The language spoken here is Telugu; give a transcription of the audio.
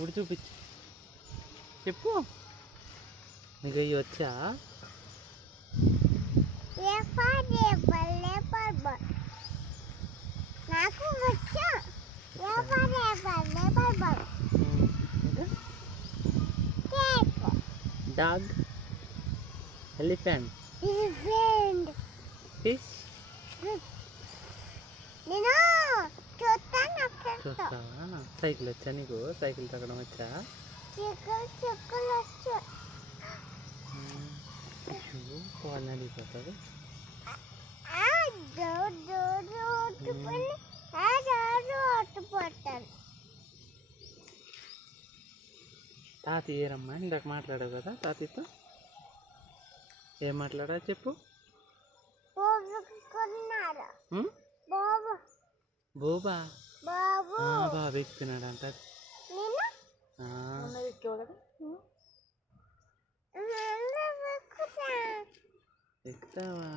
ఊడి చూపించు, చెప్పు. నీకు ఇవి వచ్చా? నాకు వచ్చా. Dog, elephant, fish. నేను చూస్తాను. చూస్తావా? సైకిల్ వచ్చా నీకు? సైకిల్ తగ్గడం వచ్చా? చెక్కులు వచ్చు. వాళ్ళని అడిగిపోతుంది. తాత ఏరమ్మా, ఇందాక మాట్లాడావు కదా తాతయ్యతో. ఏం మాట్లాడా చెప్పు. బోబా బాబు ఎక్కుతున్నాడంట. ఎక్కుతావా?